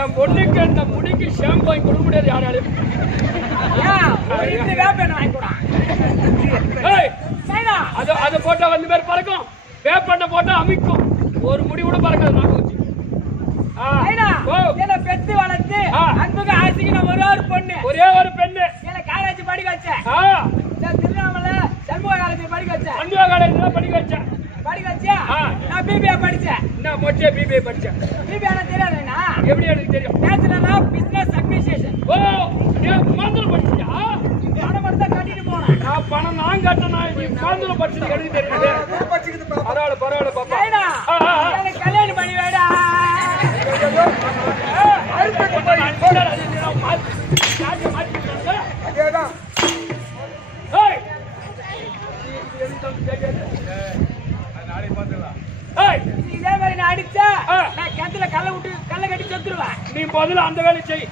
என் பொண்ணுக்கு அந்த முடிக்கு ஷாம்பு வாங்கி கொடுக்க முடியாது யாராலும். அதை போட்டா வந்து பேர் பறக்கும், வேப்பண்ண போட்டா அமைக்கும், ஒரு முடி கூட பறக்காது. நாங்க வச்சு பெத்து வளர்த்து அன்புக்கு ஆசைக்கு ஒரே ஒரு பொண்ணு ஒரே ஒரு பெண்ணு காலேஜ் படிக்க வச்சேன். நான் மொச்சே பிபிஏ படிச்சேன். பிபிஏ எனக்கு தெரியாதுண்ணா. எப்படி எனக்கு தெரியும்? Bachelor of business administration. ஓ நீ மந்திரம் படிச்சியா? பணம் மட்டும் தான் கட்டிட்டு போனேன். நான் பணம் நான் கட்டணா நீ மந்திரம் படிச்சது எனக்கு தெரியாது. பரவாயில்ல பரவாயில்ல பாப்பா. எனக்கு கல்யாணம் பண்ணி வேடா. அதேதான் இதே மாதிரி நான் அடிச்சா நான் கிணத்துல கல்ல கட்டி செத்துருவேன். நீ முதல்ல அந்த வேலை செய்.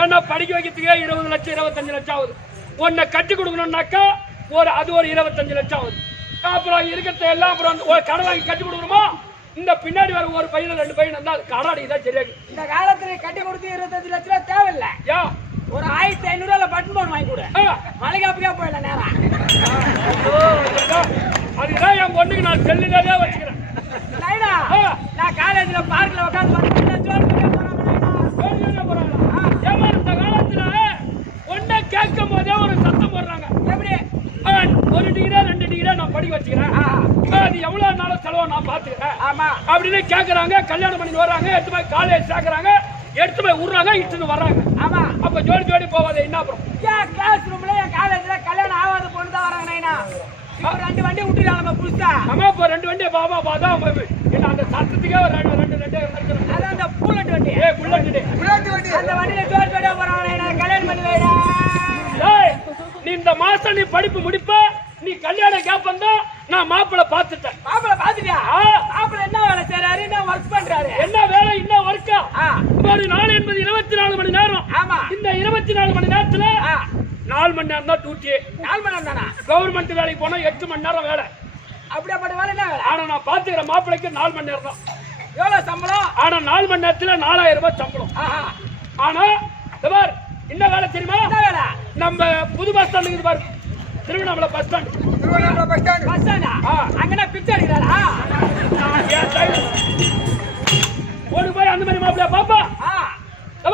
ஏன்னா படிக்க வைக்கிறதுக்கே 20 லட்சம் 25 லட்சம் ஆகுது. உன்னை கட்டி கொடுக்கணும்னாக்கா அது ஒரு 25 லட்சம் ஆகுது. அப்புறம் இருக்கிறத எல்லாம் அப்புறம் ஒரு கடை வாங்கி கட்டி கொடுக்கணுமா? இந்த பின்னாடி வர ஒரு பையன் 2 பையன் இருந்தா அது கடாடி தான் சரியாடி. இந்த காலத்துல கட்டி கொடுத்து 25 லட்சம் ரூபாய் தேவையில்லை. ஒரு 1500 பட்டன் போன் வாங்கி கொடு. மலைக்காப்புக்கே போயிடல நேரம். அதுதான் என் பொண்ணுக்கு நான் செல்லுனே வச்சுக்கிறேன். நான் காலேஜ்ல பார்க்ல உட்காந்து இந்த காலத்துல ஒன்ன கேட்கும் போதே ஒரு சத்தம் போடுறாங்க. எப்படி 1 டிகிரி 2 டிகிரி நான் படிக்க வச்சுக்கிறேன். அது எவ்வளவு நாளும் செலவோ நான் பாத்துக்கிறேன். ஆமா அப்படின்னு கேட்கறாங்க. கல்யாணம் பண்ணி வர்றாங்க. எடுத்து போய் காலேஜ் சேர்க்கறாங்க. எடுத்து போய் விடுறாங்க. இட்டுன்னு வர்றாங்க. ஆமா அப்ப ஜோடி ஜோடி போவாது என்ன அப்புறம்? ஏன் கிளாஸ் ரூம்ல என் காலேஜ்ல கல்யாணம் ஆகாத பொண்ணு தான் வராங்க. நைனா இப்போ 2 வண்டி விட்டுறாங்க புதுசா. ஆமா இப்போ 2 வண்டியை பாபா பார்த்தா என்ன அந்த சத்தத்துக்கே ஒரு 2 அதான் அந்த புல்லட் வண்டி. புல்லட் வண்டி அந்த வண்டியில ஜோடி ஜோடியா போறாங்க. நைனா கல்யாணம் பண்ணி வைடா. நீ இந்த மாசம் நீ படிப்பு முடிப்ப. நீ கல்யாணம் கேப்பந்தா நான் மாப்பிள்ளை பார்த்துட்டேன். மாப்பிள்ளை பார்த்துட்டியா? மாப்பிள்ளை என்ன வேலை செய்யறாரு? என்ன ஒர்க் பண்றாரு? என்ன வேலை என்ன ஒர்க்கா? ஒரு நாள் என்பது 24 மணி நேரம். ஆமா இந்த 24 மணி நேரத்துல 4 மணி நேரம் தான் டியூட்டி. 4 மணி நேரம் தானா? கவர்மெண்ட் வேலைக்கு போனா 8 மணி நேரம் வேலை. அப்படியாப்பட்ட வேலை என்ன வேலை? ஆனா நான் பாத்துக்கிற மாப்பிள்ளைக்கு 4 மணி நேரம் தான். எவ்வளவு சம்பளம்? ஆனா 4 மணி நேரத்துல 4000 ரூபாய் சம்பளம். ஆனா பார் என்ன வேலை தெரியுமா? என்ன வேலை? நம்ம புது பஸ் ஸ்டாண்ட் பாரு. Tiruvannamalai bus stand. பஸ் ஸ்டாண்டா? அங்கனா பிச்சை அடிக்கிறாரா? ஒரு போய் அந்த மாதிரி மாப்பிள்ளையா பாப்பா?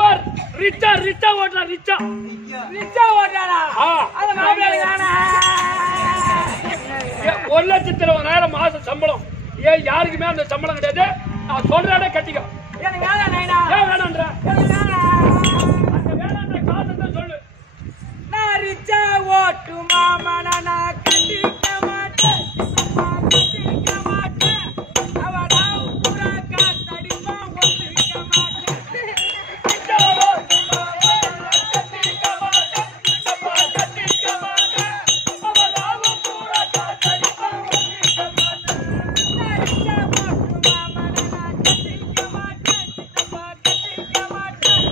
பார் ரிச்சா ஓட்டலாம். ரிச்சா ஓட்டறாரா? அந்த மாப்பிள்ளை தானா? 1,20,000 மாசம் சம்பளம். யாருக்குமே அந்த சம்பளம் கிடையாது. நான் சொல்றேனே கட்டிக்க. எனக்கு வேணாம் நைனா. ஏன் வேணாம்ன்ற? எனக்கு வேணாம். அந்த வேணாம்ன்ற காரணத்தை சொல்லு. நான் ரிச்சா ஓட்டு மாமா நான் கட்டிக்க மாட்டேன். கட்டிக்க மாட்டேன். அவடா புறா காத்தடிப்பா ஒத்துக்க மாட்டேன். ரிச்சா ஓட்டு மாமா நான் கட்டிக்க மாட்டேன். கட்டிக்க மாட்டேன். அவடா புறா காத்தடிப்பா ஒத்துக்க மாட்டேன். நான் ரிச்சா ஓட்டு மாமா நான் கட்டிக்க மாட்டேன். கட்டிக்க மாட்டேன்.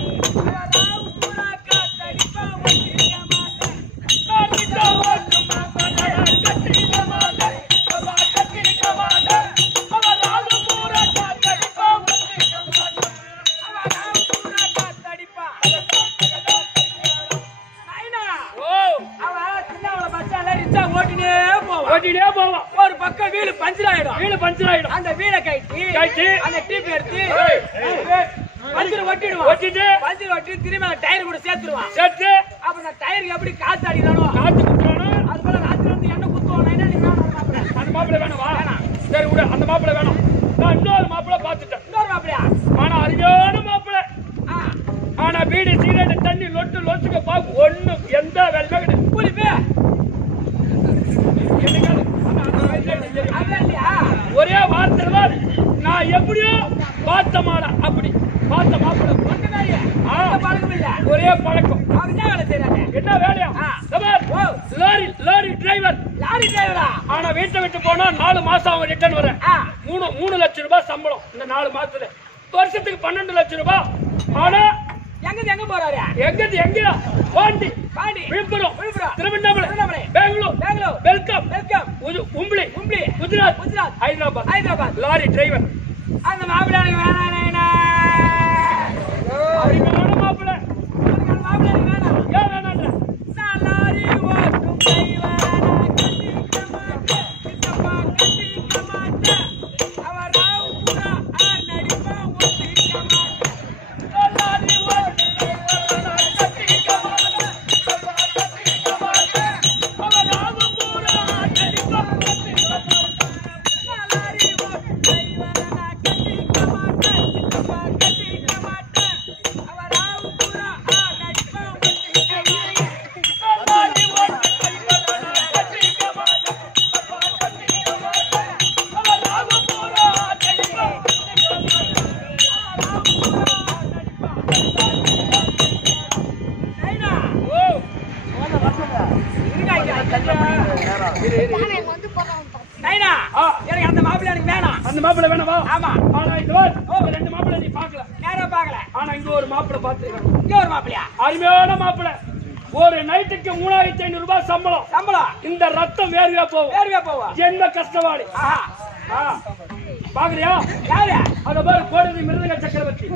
அவடா புறா காத்தடிப்பா ஒத்துக்க மாட்டேன். ரிச்சா ஓட்டு மாமா நான் கட்டிக்க மாட்டேன். கட்டிக்க மாட்டேன். அவடா புறா காத்தடிப்பா ஒத்துக்க மாட்டேன். அவடா புறா காத்தடிப்பா. நைனா அவ சின்னவள பச்சால ரிச்சா ஓட்டினே போவான். ஒரு பக்கம் வீல் பஞ்சர் ஆயிடும். அந்த வீலை கட்டி அந்த டீப் எடுத்து பஞ்சர் ஒட்டிட்டு திரும்ப அந்த டயர் கூட சேர்த்துருவான். அப்ப அந்த டயருக்கு எப்படி காத்து அடிக்கிறானோ அது போல ராத்திரி வந்து எண்ணெய் குத்துவான். நைனா நீ வேணாம். அந்த மாப்பிள்ளை வேணவா? சரி விடு. அந்த மாப்பிள்ளை வேணும். நான் இன்னொரு மாப்பிள்ளை பார்த்துட்டேன். இன்னொரு மாப்பிளையா? ஆனா அருமையான மாப்பிள்ளை. ஆனா வீடு சீரட் தண்ணி லொட்டுக்க பாக்கு ஒண்ணு எந்த வேலையுமே கிடையாது. கூலிப்பே ஒரே வார்த்தை தான். நான் எப்படியோ பார்த்த மாட அப்படி பார்த்த மாப்பிள்ளை பழக்கம் இல்ல. ஒரே பழக்கம். அவர் என்ன வேலை செய்யறாரு? என்ன வேலையா? லாரி டிரைவரா? ஆனா வீட்டை விட்டு போனா 4 மாசம் அவங்க ரிட்டர்ன் வர 3 லட்சம் ரூபாய் சம்பளம். இந்த 4 மாசத்துல வருஷத்துக்கு 12 லட்சம் ரூபாய். ஆனா எங்க போறாரு? எங்க பாண்டி விழுப்புரம் திருவண்ணாமலை பெங்களூர் வெல்கம் உம்பளி குஜராத் ஹைதராபாத் லாரி டிரைவர். அந்த மாப்பிள்ளை வேணாம். மாப்பிள்ளை வேணாம். ஏன் வேணான்ற? நான் லாரி ஓட்டும் டிரைவர் கட்டிக்க மாட்டேன். கட்டிக்க மாட்டேன். அவர் ராவ் புறா ஆர் நடிப்பா ஒத்துக்க மாட்டேன். லாரி ஓட்டும் டிரைவர் கட்டிக்க மாட்டேன். கட்டிக்க மாட்டேன். அவர் ராவ் புறா ஆர் நடிப்பா ஒத்துக்க மாட்டேன். லாரி ஓட்டும் டிரைவர் கட்டிக்க நைனா ஆ. எனக்கு அந்த மாப்பிள்ளை எனக்கு வேணாம். அந்த மாப்பிள்ளை வேணவா? ஆமா. ஆனா இந்த வார், ரெண்டு மாப்பிள்ளை நீ பார்க்கல. நேரா பார்க்கல. ஆனா இங்க ஒரு மாப்பிள்ளை பார்த்துருக்கேன். இங்க ஒரு மாப்பிள்ளையா? அருமையான மாப்பிள்ளை. ஒரு நைட்டுக்கு 3500 ரூபாய் சம்பளம். சம்பளம் இந்த ரத்தம் வேர்வையா போகும். வேர்வையா போவா? ஜென்ம கஷ்டவாளி. ஆஹா. பாக்குறியா? யாரு? அத பாரு, கோடதி மிருதங்க சக்கரவர்த்தி.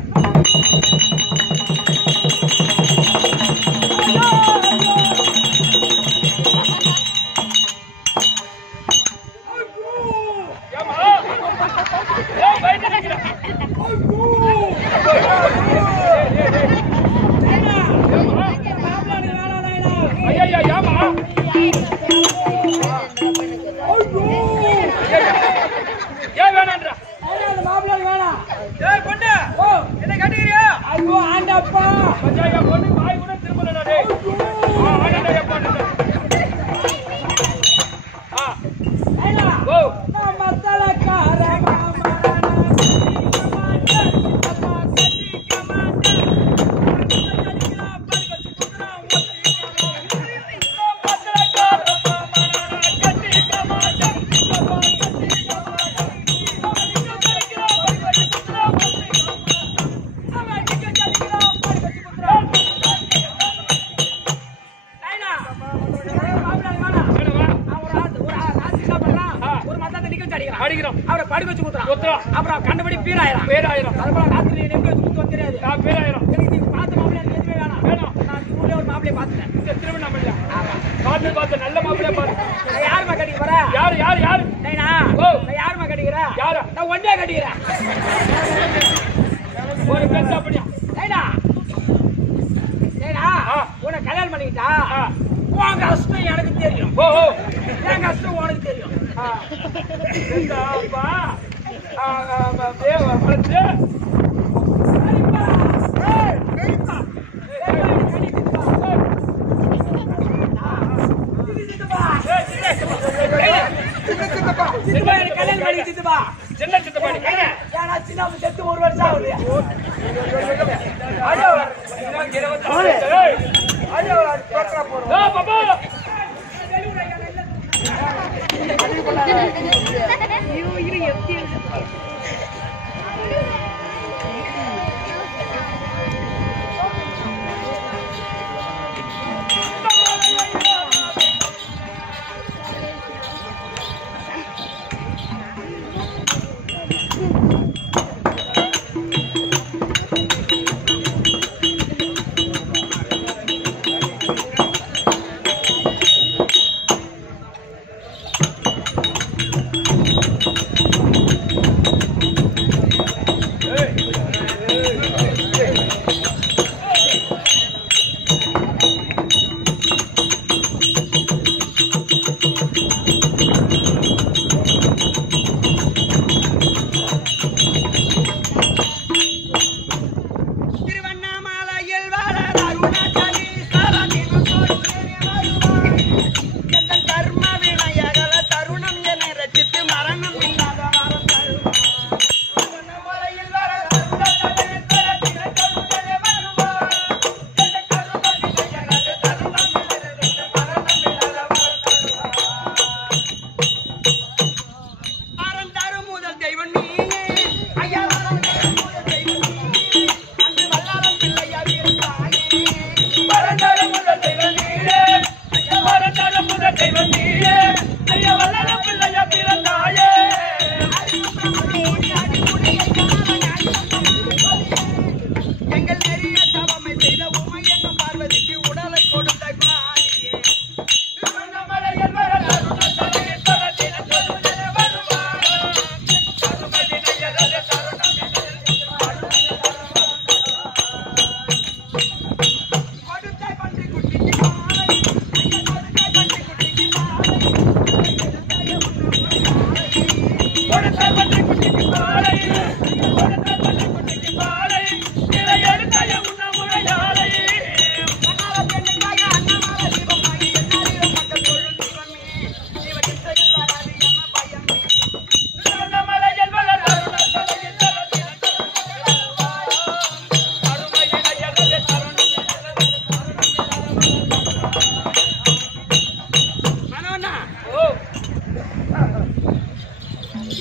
அவரை படுக்க வச்சு குத்துறான். அப்புறம் கண்டபடி பேராயிரம். அதுபோல ராத்திரி நெருங்கி வச்சு குத்து தெரியாது. பேராயிரம். எனக்கு நீங்க பார்த்த மாப்பிள்ளை எனக்கு எதுவுமே வேணாம். நான் ஊர்ல ஒரு மாப்பிள்ளைய பார்த்துட்டேன். திருவண்ணாமலையா? பார்த்து நல்ல மாப்பிள்ளைய பாரு. நான் யாருமா கட்டிக்க போறேன்? யாரு? நைனா. நான் யாருமா கட்டிக்கிறேன்? யாரு? நான் ஒன்னே கட்டிக்கிறேன். ஒரு பெண் அப்படியா? நைனா உன்னை கல்யாணம் பண்ணிக்கிட்டா உன் கஷ்டம் எனக்கு தெரியும். என் கஷ்டம் உனக்கு தெரியும். கல்யாணம் பண்ணி சித்துப்பா. சின்ன சித்தப்பாடி. ஏன்னா சின்ன செத்து 1 வருஷம் ஆகுது.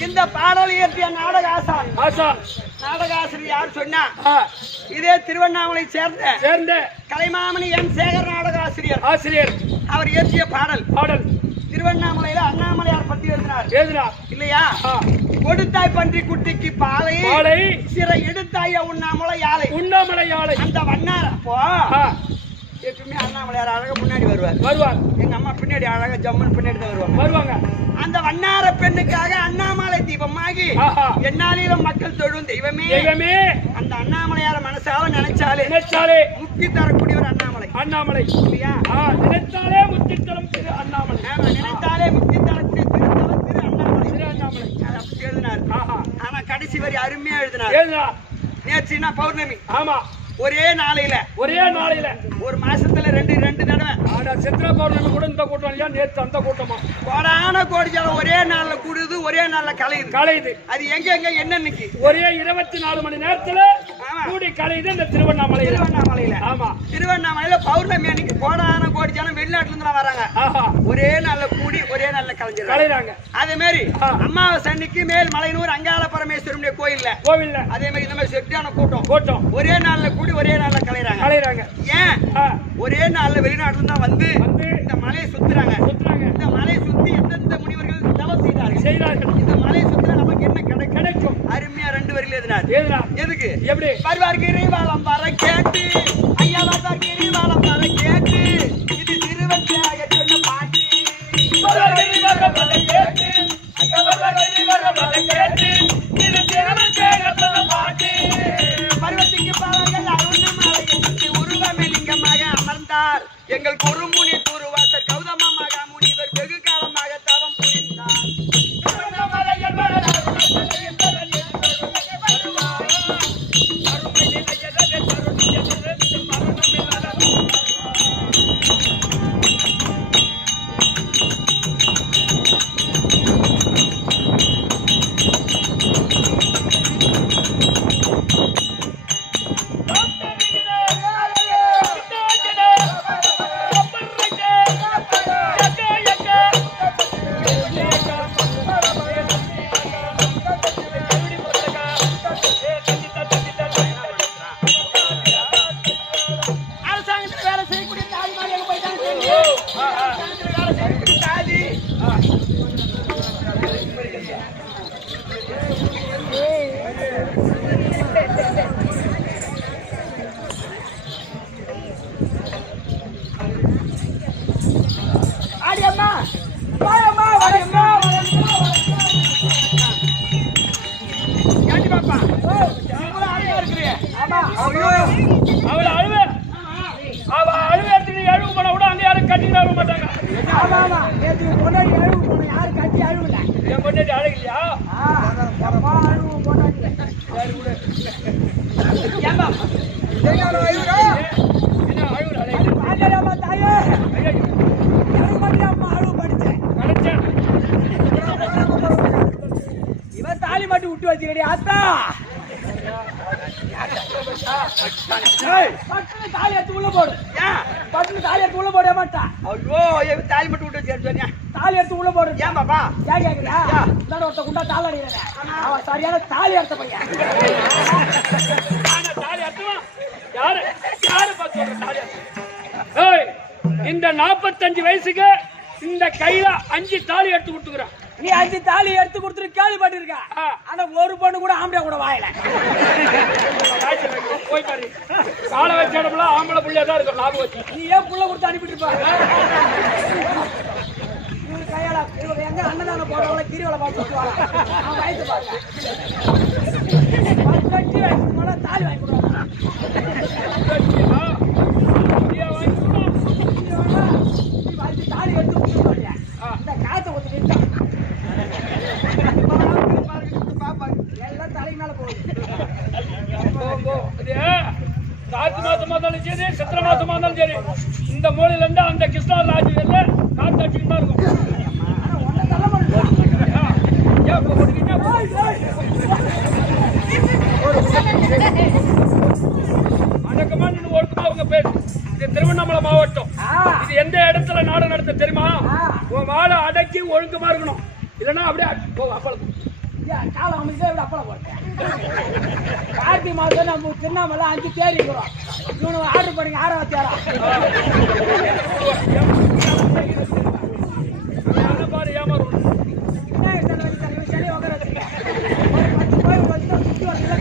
இந்த பாடல் இயற்றிய நாடக ஆசான் ஆசா நாடக ஆசிரியர் யார் சொன்னா ஆ, இதே திருவண்ணாமலை சேர்ந்த சேர்ந்த கலைமாமணி என் சேகர் நாடக ஆசிரியர் ஆசிரியர் அவர் இயற்றிய பாடல் பாடல் திருவண்ணாமலையில அண்ணாமலையார் பத்தி எழுதினார் எழுதினா இல்லையா ஆ, கொடுத்தாய் பன்றி குட்டிக்கு பாலை பாலை சிறை எடுத்தாய உண்ணாமலை யாழை உண்ணாமலை யாழை அந்த வண்ணார் அப்போ ஆ, எப்பவுமே அண்ணாமலையார் அழகா முன்னாடி வருவார் வருவார் எங்க அம்மா பின்னாடி அழகா ஜம்மன் பின்னாடி தான் வருவாங்க வருவாங்க அந்த வண்ணார பெண்ணுக்காக அண்ணாமலை தீபமாகி ஆஹா. என்னாலும் மக்கள் தொழும் தெய்வமே தெய்வமே அந்த அண்ணாமலையார மனசால நினைச்சாலே நினைச்சாலே முக்தி தரக்கூடிய ஒரு அண்ணாமலை அண்ணாமலை இல்லையா ஆ, நினைத்தாலே முத்தித்தலம் திரு அண்ணாமலை ஆமா, நினைத்தாலே முக்தி தரக்கூடிய திருத்தலம் திரு அண்ணாமலை திரு அண்ணாமலை அதை அப்படி எழுதினார் ஆஹா ஆனா கடைசி வரி அருமையா எழுதினார் எழுதினா நேற்றுனா பௌர்ணமி ஆமா ஒரே நாளையில ஒரே நாளையில ஒரு மாசத்துல ரெண்டு தடவை ஆனா சித்ரா பௌர்ணமி கூட இந்த கூட்டம் இல்லையா நேற்று அந்த கூட்டமா கோடான கோடி ஜனம் ஒரே நாள்ல கூடுது ஒரே நாள்ல கலையுது கலையுது அது எங்க என்னன்னைக்கு ஒரே 24 மணி நேரத்துல ஆமா. கூடி கலையுது இந்த திருவண்ணாமலையில திருவண்ணாமலையில ஆமா திருவண்ணாமலையில பௌர்ணமி அன்னைக்கு கோடான கோடி ஜனம் வெளிநாட்டுல இருந்து வராங்க ஆஹா ஒரே நாள்ல கூடி ஒரே நாள்ல கலைஞ்சிருக்காங்க கலைறாங்க அதே மாதிரி ஆ. அமாவாசை அன்னைக்கு மேல் மலையனூர் அங்காள பரமேஸ்வரனுடைய கோயில்ல கோவில்ல அதே மாதிரி இந்த மாதிரி செட்டான கூட்டம் கூட்டம் ஒரே நாள்ல கூடி ஒரே நாள்ல கலைறாங்க கலைறாங்க ஏன் ஆ, ஒரே நாள்ல வெளிநாட்டுல தான் வந்து வந்து இந்த மலையை சுத்துறாங்க சுத்துறாங்க இந்த மலையை சுத்தி எந்தெந்த முனிவர்கள் தவம் செய்தார்கள் செய்தார்கள் இந்த மலையை சுத்தினா நமக்கு என்ன கிடைக்கும் அருமையா 2 வரியில எழுதினார் எழுதினா எதுக்கு எப்படி வருவார் கிரிவாலம் வர கேட்டு ஐயா வருவார் கிரிவாலம் வர கேட்டு இது சிறுவற்றாக சொன்ன பாட்டு பருவத்துக்கு பாவங்கள் அருணமலை உருவமெலிங்கமாக அமர்ந்தார் எங்கள் குறுமுனி தூருவாசர் கௌதமமாக முனிவர் வெகு காலமாக தவம் புரிந்தார் அரசாங்கத்தில் வேலை செய்யக்கூடிய தாய்மார் எங்க போயிட்டாங்க அரசாங்கத்தில் வேலை செய்யக்கூடிய தாதி ஆடியம்மா வாயம்மா வாயம்மா ஏண்டி பாப்பா இவ்வளவு அழகா இருக்கிறீ ஆமா அவளை அழுவ அவ அழுவ எடுத்துட்டு எழுவு போன கூட அங்க யாரும் கட்டிட்டு அழுவ மாட்டாங்க ஆமா ஆமா நேத்து பொண்டாடி அழுவு போன யாரு கட்டி அழுவல என் பொண்ணாட்டி அழகில்லையா அப்பா அழுவு பொண்டாடி ஏமா தேங்காய் அழுவுறா என்ன அழுவுற அழகு பாண்டரம்மா தாயே ஐயோ அழுவு பண்ணி அம்மா அழுவு படிச்சேன் கடைச்சேன் இவன் தாலி மாட்டி விட்டு வச்சுக்கடி ஆத்தா பட்டுன்னு தாலி எடுத்து உள்ள போடு பட்டுன்னு தாலி எடுத்து உள்ள போட மாட்டா ஐயோ தாலி மட்டும் விட்டு வச்சு சொன்னியா தாலி எடுத்து உள்ள போடு ஏன் பாப்பா ஏன் கேக்குறியா இந்த ஒருத்த குண்டா தாலி அடிக்கிறேன் அவன் சரியான தாலி எடுத்த பையன் தாலி அத்துவான் யாரு யாரு பார்த்து சொல்ற தாலி அத்துவான் ஏய் இந்த 45 வயசுக்கு இந்த கையில 5 தாலி எடுத்து விட்டுக்கிறான் நீ 5 தாலி எடுத்து கொடுத்துட்டு கேள்விப்பட்டு இருக்க ஆனா ஒரு பொண்ணு கூட ஆம்பளை கூட வாயில போய் பாரு காலை வச்ச இடம்ல ஆம்பளை புள்ளியா தான் இருக்கும் லாபம் வச்சு நீ ஏன் புள்ள கொடுத்து அனுப்பிட்டு பா இவரு கையால இவரு எங்க அன்னதான போறவங்கள கிரிவலை பார்த்து சுத்துவாங்க அவன் வயசு பாருங்க 10 வயசு போனா தாலி வாங்கி கொடுவாங்க தாலி எடுத்து கொடுத்துருவாங்க இந்த காசை கொடுத்து எல்லாம் தலைக்கு மேல போகுது காத்து மாசமா இருந்தாலும் சரி சித்திர மாசமா இருந்தாலும் சரி இந்த மூலையில இருந்து அந்த கிருஷ்ணா ராஜ்யத்துல காத்து அடிச்சுட்டு தான் இருக்கும் வணக்கமா நின்று ஒழுக்கமா அவங்க பேசு இது திருவண்ணாமலை மாவட்டம் இது எந்த இடத்துல நாடு நடத்த தெரியுமா உன் வாழை அடக்கி ஒழுக்கமா இருக்கணும் இல்லைன்னா அப்படியே போ அப்பளம் காலம் அமைதியா இப்படி அப்பளம் போட்டேன். கார்த்திகை மாதம் நம்ம திருவண்ணாமலை 5 தேதி இருக்கிறோம். இவனு ஆர்டர் பண்ணி 6ஆம் தேரா பாரு ஏமாறும் சரி உட்கார கோயில் வச்சு சுற்றி வரல.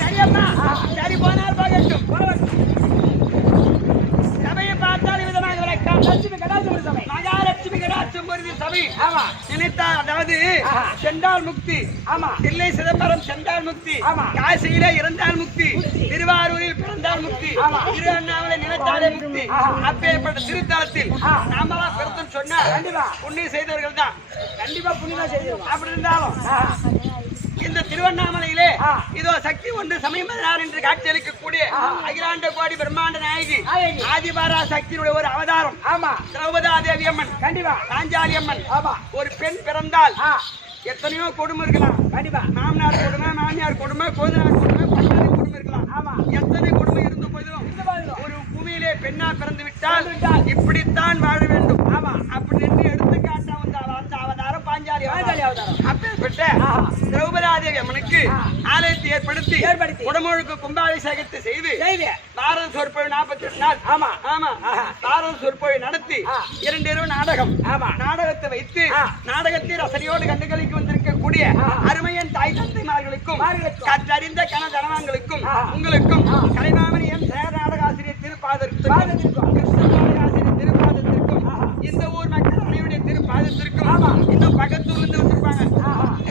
சரியம்மா சரி போனால் பார்க்கட்டும். சபையை பார்த்தால் விதமாக விளக்கம். லட்சுமி கடாட்சி சபை, மகாலட்சுமி கடாட்சி சபை. ஆமா நினைத்தால் அதாவது சென்றால் முக்தி. ஆமா தில்லை சிதம்பரம் சென்றால் முக்தி. ஆமா காசியில இறந்தால் முக்தி. திருவாரூரில் பிறந்தால் முக்தி. திரு அண்ணாமலை நினைத்தாலே முக்தி. அப்பேற்பட்ட திருத்தலத்தில் நாமெல்லாம் பிறந்தம் சொன்னா கண்டிப்பா புண்ணியம் செய்தவர்கள் தான். கண்டிப்பா புண்ணியமா செய்தவர்கள். அப்படி இருந்தாலும் இந்த திருவண்ணாமலையிலே இதோ சக்தி ஒன்று சமயமதார் என்று காட்சியளிக்கக்கூடிய அகிலாண்ட கோடி பிரம்மாண்ட நாயகி ஆதிபாரா சக்தியுடைய ஒரு அவதாரம். ஆமா திரௌபதா தேவி அம்மன், கண்டிப்பா பாஞ்சாலி அம்மன். ஆமா ஒரு பெண் பிறந்தால் எத்தனையோ கொடுமை இருக்கலாம். கண்டிப்பா மாமனார் கொடுமை, மாமியார் கொடுமை, கோதனார் கொடுமை, பண்டாரி கொடுமை இருக்கலாம். ஆமா எத்தனை கொடுமை இருந்த போதிலும் ஒரு பூமியிலே பெண்ணா பிறந்து விட்டால் இப்படித்தான் வாழ வேண்டும். ஆமா அப்படி என்று எடுத்துக்காட்டா வந்த அவதாரம் பாஞ்சாலி அவதாரம். அப்பேற்பட்ட திரௌபதா தேவி அம்மனுக்கு ஆலயத்தை ஏற்படுத்தி குடமுழுக்கு கும்பாபிஷேகத்தை செய்து பாரத சொற்பொழி 48 நாள். ஆமா ஆமா பாரத சொற்பொழி நடத்தி 2 இரவு நாடகம். ஆமா நாடகத்தை வைத்து நாடகத்தை ரசனையோடு கண்டுகளிக்கு வந்திருக்கக்கூடிய அருமையன் தாய் தந்தைமார்களுக்கும் கற்றறிந்த கனதனவான்களுக்கும் உங்களுக்கும் கலைமாமணி எம் சேர நாடகாசிரியர் திருப்பாதத்திற்கும் ஆசிரியர் திருப்பாதத்திற்கும் இந்த ஊர் மக்கள் அனைவருடைய திருப்பாதத்திற்கும் இன்னும் பக்கத்தூர்ல இருந்து வந்திருப்பாங்க,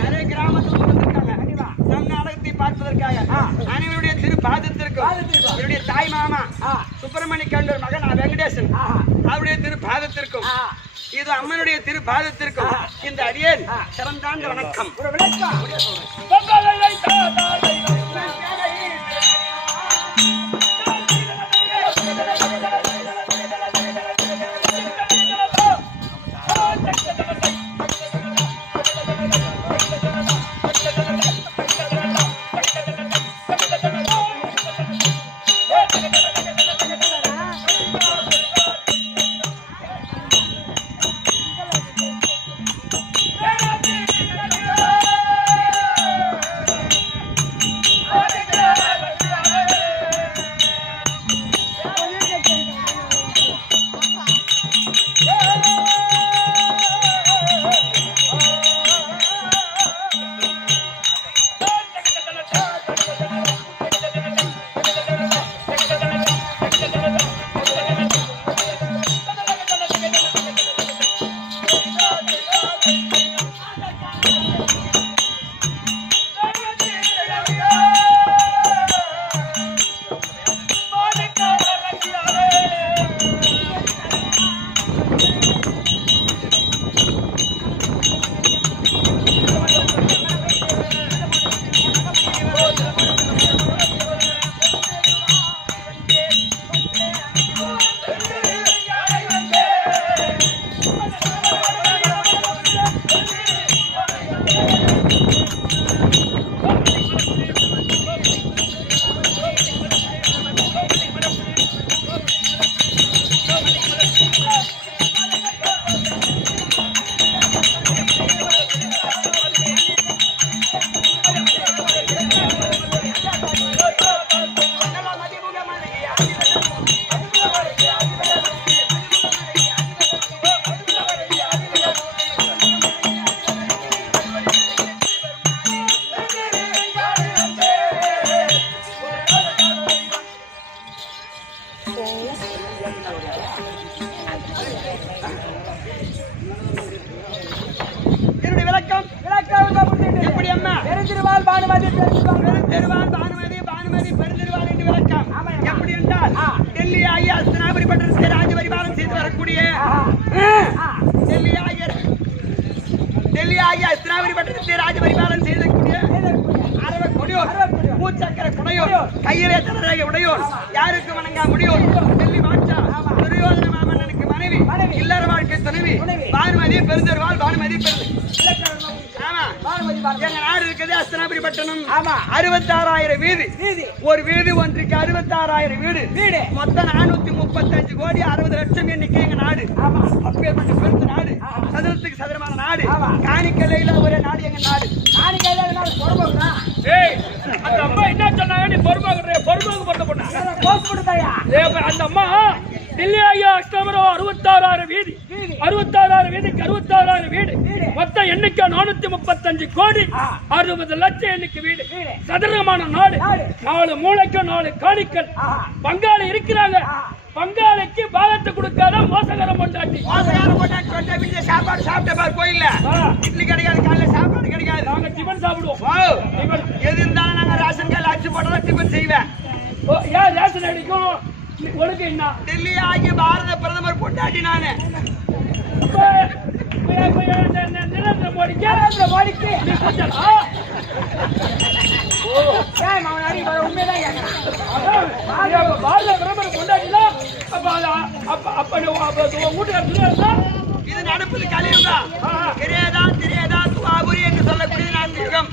நிறைய கிராமத்துல வந்திருக்காங்க நம் நாடகத்தை பார்ப்பதற்காக. அனைவருடைய திருப்பாதத்திற்கும் என்னுடைய தாய் மாமா சுப்பிரமணிய கண்டூர் மகன் வெங்கடேசன் அவருடைய திருப்பாதத்திற்கும் இது அம்மனுடைய திருப்பாதத்திற்கும் இந்த அடியேன் சிறந்தாண்ட வணக்கம். ஒரு விளக்கம் என்னுடைய விளக்கம் எப்படி அம்மா? பெருந்திருவாள் பானுமதி, பெருந்திருவாள் பானுமதி, பானுமதி பெருந்திருவாள் என்று விளக்கம். எப்படி என்றால் டெல்லி ஆகிய அஸ்தினாபுரி பட்டணத்தை ராஜ பரிபாலம் செய்து வரக்கூடிய டெல்லி ஆகிய அஸ்தினாபுரி பட்டணத்தை ராஜ பரிபாலம் செய்யக்கூடிய அரவ கொடியோர், பூச்சக்கர குடையோர், கையிலே தலரேகை உடையோர், யாருக்கு வணங்கா முடியோர், டெல்லி பாட்சா துரியோதன மாமன்னனுக்கு மனைவி, இல்லற வாழ்க்கை துணைவி பானுமதி பெருந்திருவாள் பானுமதி பெருந்து. ஆமா பானுமதி எங்க நாடு இருக்குது அஸ்தினாபுரி பட்டணம். ஆமா. 66,000 வீடு. வீதி. ஒரு வீடு ஒன்றுக்கு 66,000 வீடு. வீடு. மொத்தம் 435 கோடி 60 லட்சம் எண்ணிக்கை எங்க நாடு. ஆமா. அப்பேற்பட்ட பெருத்த நாடு. சதுரத்துக்கு சதுரமான நாடு. ஆமா. காணிக்கலையில ஒரே நாடு எங்க நாடு. நானு கையில பொறுப்பா ஏய் அந்த அம்மா என்ன சொன்னாங்க நீ பொறுப்பாக போட்ட பொண்ணா கோஸ் கொடுத்தாயா அந்த அம்மா டெல்லி ஐயா அஷ்டமரம் 66,000 வீதி 66,000 வீதிக்கு 66,000 வீடு மொத்தம் எண்ணிக்கை 435 கோடி 60 லட்சம் எண்ணிக்கை வீடு சதுரமான நாடு 4 மூளைக்கு 4 காணிக்கல் பங்காளி இருக்கிறாங்க பங்காளிக்கு பாகத்தை கொடுக்காத மோசகரம் கொண்டாட்டி வீட்டுல சாப்பாடு சாப்பிட்ட பாரு கோயில்ல இட்லி கிடைக்காது காலையில சாப்பாடு கிடைக்காது நாங்க டிபன் சாப்பிடுவோம் எது இருந்தாலும் நாங்க ரேஷன் கார்டு அடிச்சு போட்டா டிபன் செய்வேன் ஏன் ரேஷன் அடிக்கும் உனக்கு என்ன டெல்லி ஆகிய பாரத பிரதமர் பொண்டாட்டி நானு நரேந்திர மோடிக்கு உண்மைதான் பாரத பிரதமர் கொண்டாடினா வீட்டுக்கார இது நடப்பது கலியுகம் திரேதா துவாபுரி என்று சொல்லக்கூடிய 4 யுகம்.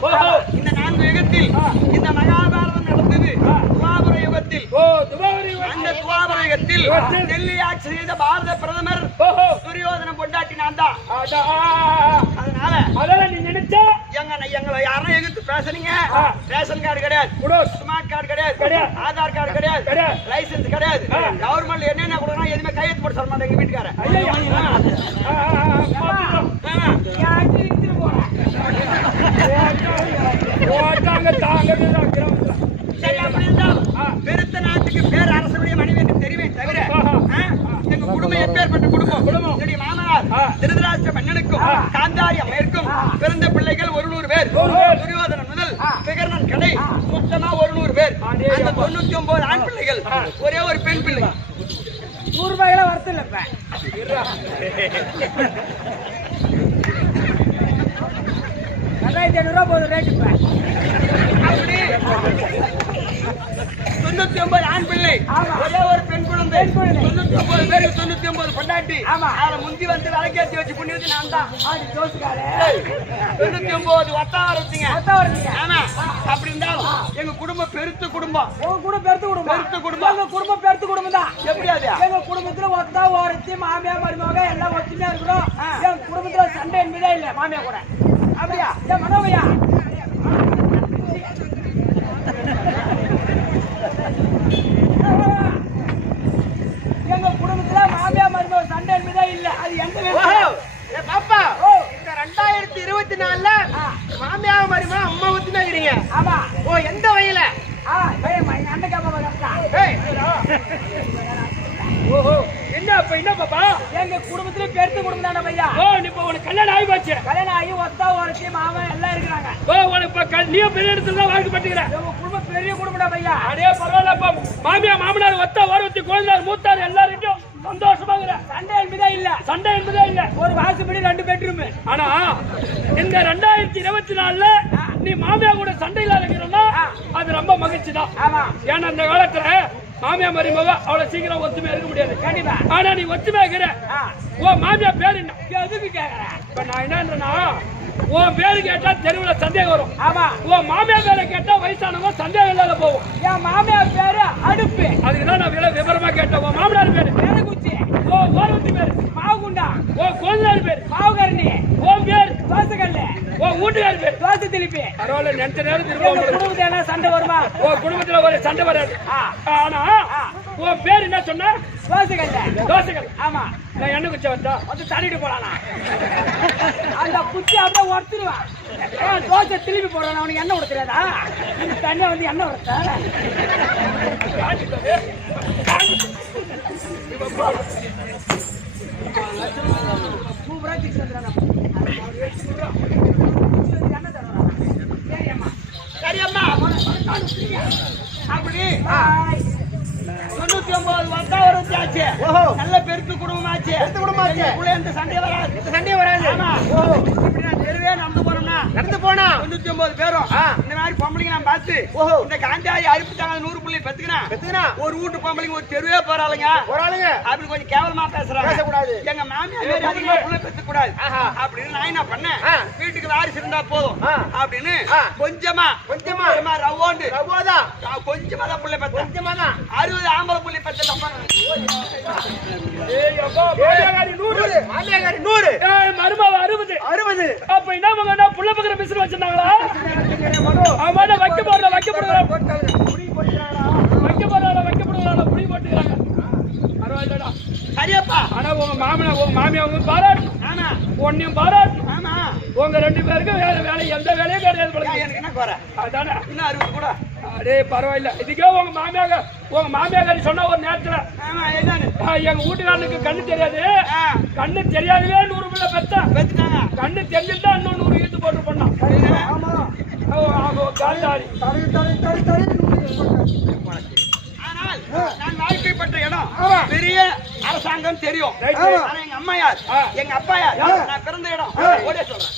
இந்த 4 யுகத்தில் இந்த மகாபாரதம் நடந்தது துவாபுர யுகத்தில். அந்த துவாபர யுகத்தில் டெல்லி ஆட்சி செய்த பாரத பிரதமர் துரியோதன பொண்டாட்டி நான் தான். அதனால நீ நினைச்சா எங்களை யாரும் எதிர்த்து பேசுறீங்க ரேஷன் கார்டு கிடையாது ஸ்மார்ட் கார்டு கிடையாது ஆதார் கார்டு கிடையாது லைசன்ஸ் கிடையாது கவர்மெண்ட் என்னென்ன கொடுக்கணும் எதுவுமே கையெழுத்து போட்டு சொல்ல மாட்டேங்க வீட்டுக்காரன் பெருத்த நாட்டுக்கு பேர் அரசனுடைய மனைவி என்று தெரிவேன் தவிர எங்க குடும்பம் எப்பேற்பட்ட குடும்பம் என்னுடைய மாமனார் திருதராஷ்டிர மன்னனுக்கும் காந்தாரி அம்மையருக்கும் பிறந்த பிள்ளைகள் 100 பேர் துரியோதனன் முதல் விகர்ணன் கடை சுத்தமா 100 பேர் அந்த 99 ஆண் பிள்ளைகள் ஒரே ஒரு பெண் பிள்ளை 100 ரூபாய்க்கு வரத்து இல்ல இப்ப 2500 போதும் ரேட்டு அப்படி 99 ஆண் பிள்ளை ஒரே ஒரு பெண் குழந்தை 99 பேருக்கு 99 பொண்டாட்டி அவளை முந்தி வந்து விளக்கேற்றி வச்சு புண்ணியது நான் தான் 99 ஒத்தாவரத்துங்க ஆமா அப்படி இருந்தாலும் எங்க குடும்பம் பெருத்த குடும்பம் பெருத்து குடும்பம் தான் எப்படி அது எங்க குடும்பத்துல ஒத்தா ஓரத்தி மாமியா மருமக எல்லாம் ஒத்துமையா இருக்கணும் எங்க குடும்பத்துல சண்டை என்பதே இல்ல மாமியா கூட அப்படியா என் மனோவையா எங்க குடும்பத்துல மாமியா மருமக சண்டை என்பதே இல்ல அது எங்க பாப்பா இந்த 2024ல மாமியா மருமக அம்மா ஒத்துமையா இருக்கிறீங்க ஆமா எந்த வயல என்ன அப்ப என்ன பாப்பா எங்க குடும்பத்துல பெருத்த குடும்பம் தானே பையா இப்ப உனக்கு கல்யாணம் ஆகி போச்சு கல்யாணம் ஆகி ஒத்தா ஒருத்தி மாமன் எல்லாம் இருக்கிறாங்க உனக்கு நீயும் பெரிய இடத்துல தான் வாழ்க்கை பட்டுக்கிற எங்க குடும்பம் பெரிய குடும்பம் பையா அதே பரவாயில்லப்பா மாமியா மாமனார் ஒத்தா ஓரத்தி குழந்தையார் மூத்தார் எல்லாரும் சந்தோஷமா சண்டை என்பதே இல்ல ஒரு வாசப்படி 2 பெட்ரூம் ஆனா இந்த 2024ல நீ மாமியா கூட சண்டையில இருக்கிறோம்னா அது ரொம்ப மகிழ்ச்சி தான் ஏன்னா அந்த காலத்துல மாமியா மருமக அவ்வளவு சீக்கிரம் ஒத்துமையா இருக்க முடியாது கண்டிப்பா ஆனா நீ ஒத்துமையா இருக்கிற உன் மாமியா பேரு என்ன எதுக்கு கேக்குற இப்ப நான் என்னன்றேன்னா உன் பேரு கேட்டா தெருவுல சந்தேகம் வரும் ஆமா உன் மாமியா பேரை கேட்டா வயசானவங்க சந்தேகம் இல்லாத போகும் என் மாமியா பேரு அடுப்பு அதுக்குதான் நான் விவரமா கேட்டேன் உன் மாமனார் பேரு பேரகுச்சி ஓரவத்தி பேரு மாவுகுண்டா கோந்தார் பேரு மாவுகரணி உன் பேர் தோசைக்கல்லு உன் வீட்டுக்கார பேர் தோசை திருப்பி பரவாயில்ல நினைச்ச நேரம் திரும்ப குடும்பத்துல என்ன சண்டை வருமா உன் குடும்பத்துல ஒரு சண்டை வராது ஆனா உன் பேர் என்ன சொன்ன தோசைக்கல் ஆமா நான் எண்ணெய் குச்சி வந்தா வந்து தள்ளிட்டு போலானா அந்த குச்சி அப்படியே உடச்சிருவான் தோசை திருப்பி போடுறான் அவனுக்கு எண்ணெய் உடச்சிடாதா இந்த தண்ணி வந்து எண்ணெய் உடச்ச சூப்பரா திச்சு வந்துடுறான் சரியம்மா அப்படி 99 வந்தா ஒரு ஆச்சு நல்ல பெருத்து குடும்பமாச்சு சண்டை வராது ஆமா இப்படி நான் தெருவே நடந்து போனோம்னா நடந்து போனா 99 பேரும் இந்த மாதிரி பொம்பளைங்க நான் பார்த்து இந்த காந்தாரி அறுப்புட்டாங்க 100 புள்ளி பெத்துக்கினா ஒரு வீட்டு பொம்பளைங்க ஒரு தெருவே போறாளுங்க அப்படி கொஞ்சம் கேவலமா பேசுறாங்க. எங்க மாமியார் அதிகமா புள்ள பெத்துக்க கூடாது அப்படின்னு நான் என்ன பண்ணேன், வீட்டுக்கு வாரிசு இருந்தா போதும் அப்படின்னு கொஞ்சமா ரவோண்டு கொஞ்சமா தான் புள்ள பெத்த, கொஞ்சமா தான் 60 ஆம்பளை புள்ளி பெத்த. மருமாவ 60 அப்ப என்ன புள்ள பக்கற பிசிறு வச்சிருந்தாங்களா? அவன வைக்க போறாங்க புடி போட்டுறாங்க. பரவாயில்லடா சரியாப்பா. ஆனா உங்க மாமியா உங்க பாராட்டு. ஆமா ஒன்னையும் பாராட்டு. ஆமா உங்க 2 பேருக்கும் வேற வேலை எந்த வேலையும் கிடையாது போல. எனக்கு என்ன குறை? அதானே இன்னும் 60 கூட. அடே பரவாயில்ல. இதுக்கே உங்க மாமியார் சொன்ன ஒரு நேரத்துல ஆமா என்னன்னு எங்க வீட்டுக்காரனுக்கு கண்ணு தெரியாது, கண்ணு தெரியாதவே 100 பிள்ளை பெத்துட்டாங்க. கண்ணு தெரிஞ்சிருந்தா இன்னும் 100 ஈத்து போட்டு பண்ணான். காந்தாரி ஆனால் நான் வாழ்க்கைப்பட்ட இடம் பெரிய அரசாங்கம் தெரியும். ஆனா எங்க அம்மையார் எங்க அப்பா யார் நான் பிறந்த இடம் ஓடே சொல்றேன்.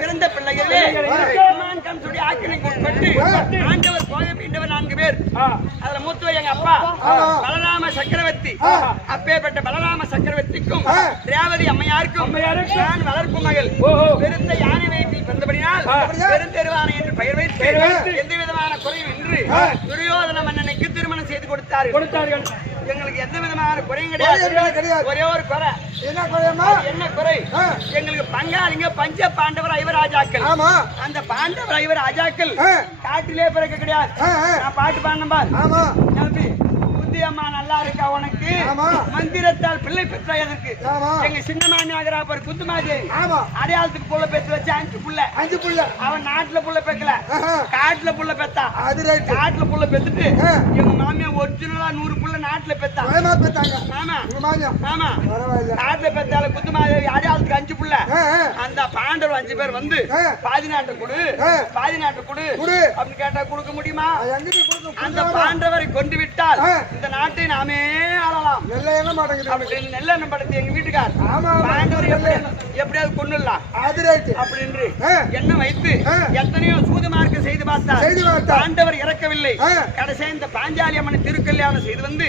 பிறந்த பிள்ளைகளே ஆண்டவர் போக மீண்டவர் 4 பேர். அதுல மூத்தவர் எங்க அப்பா பலராம சக்கரவர்த்தி. அப்பேற்பட்ட பலராம சக்கரவர்த்திக்கும் ரேவதி அம்மையாருக்கும் நான் வளர்ப்பு மகள். பெருந்த யானை வயிற்றில் பிறந்தபடினால் பெருந்தெருவானை என்று பெயர் வைத்து எந்த விதமான குறையும் இன்றி துரியோதன மன்னனுக்கு திருமணம் செய்து கொடுத்தார்கள். எங்களுக்கு எந்த விதமான குறையும் கிடையாது. ஒரே ஒரு குறை. என்ன குறை? எங்களுக்கு பங்காளிங்க பஞ்ச பாண்டவர் ஐவராஜாக்கள். அந்த பாண்டவர் ஐவராஜாக்கள் காட்டிலே பிறக்க கிடையாது. நான் பாட்டு பாடின பார். அம்மா நல்லா இருக்கா உனக்கு? மந்திரத்தால் பிள்ளை பெற்ற எதற்கு? எங்க சின்ன மாமியாகிறா பாரு குந்துமாதேவி, அடையாளத்துக்கு புள்ள பெற்று வச்சு 5 புள்ள. அவன் நாட்டுல புள்ள பெக்கல, காட்டுல புள்ள பெத்தா. காட்டுல புள்ள பெத்துட்டு எங்க மாமியா ஒரிஜினலா 100 புள்ள நாட்டுல பெத்தா. ஆமா காட்டுல பெத்தால குந்துமாதேவி அடையாளத்துக்கு 5 புள்ள. அந்த பாண்டவர் 5 பேர் வந்து பாதி நாட்டு கொடு அப்படின்னு கேட்டா கொடுக்க முடியுமா? அந்த பாண்டவரை கொண்டு விட்டால் இந்த நாட்டை நாமே ஆளலாம். நெல்ல படத்தை எங்க வீட்டுக்கார் பாண்டவர் எப்படியாவது கொண்டுலாம் அப்படின்னு என்ன வைத்து எத்தனையோ சூதுமார்க்க செய்து பார்த்தார். பாண்டவர் இறக்கவில்லை. கடைசி இந்த பாஞ்சாலி அம்மன் திருக்கல்யாணம் செய்து வந்து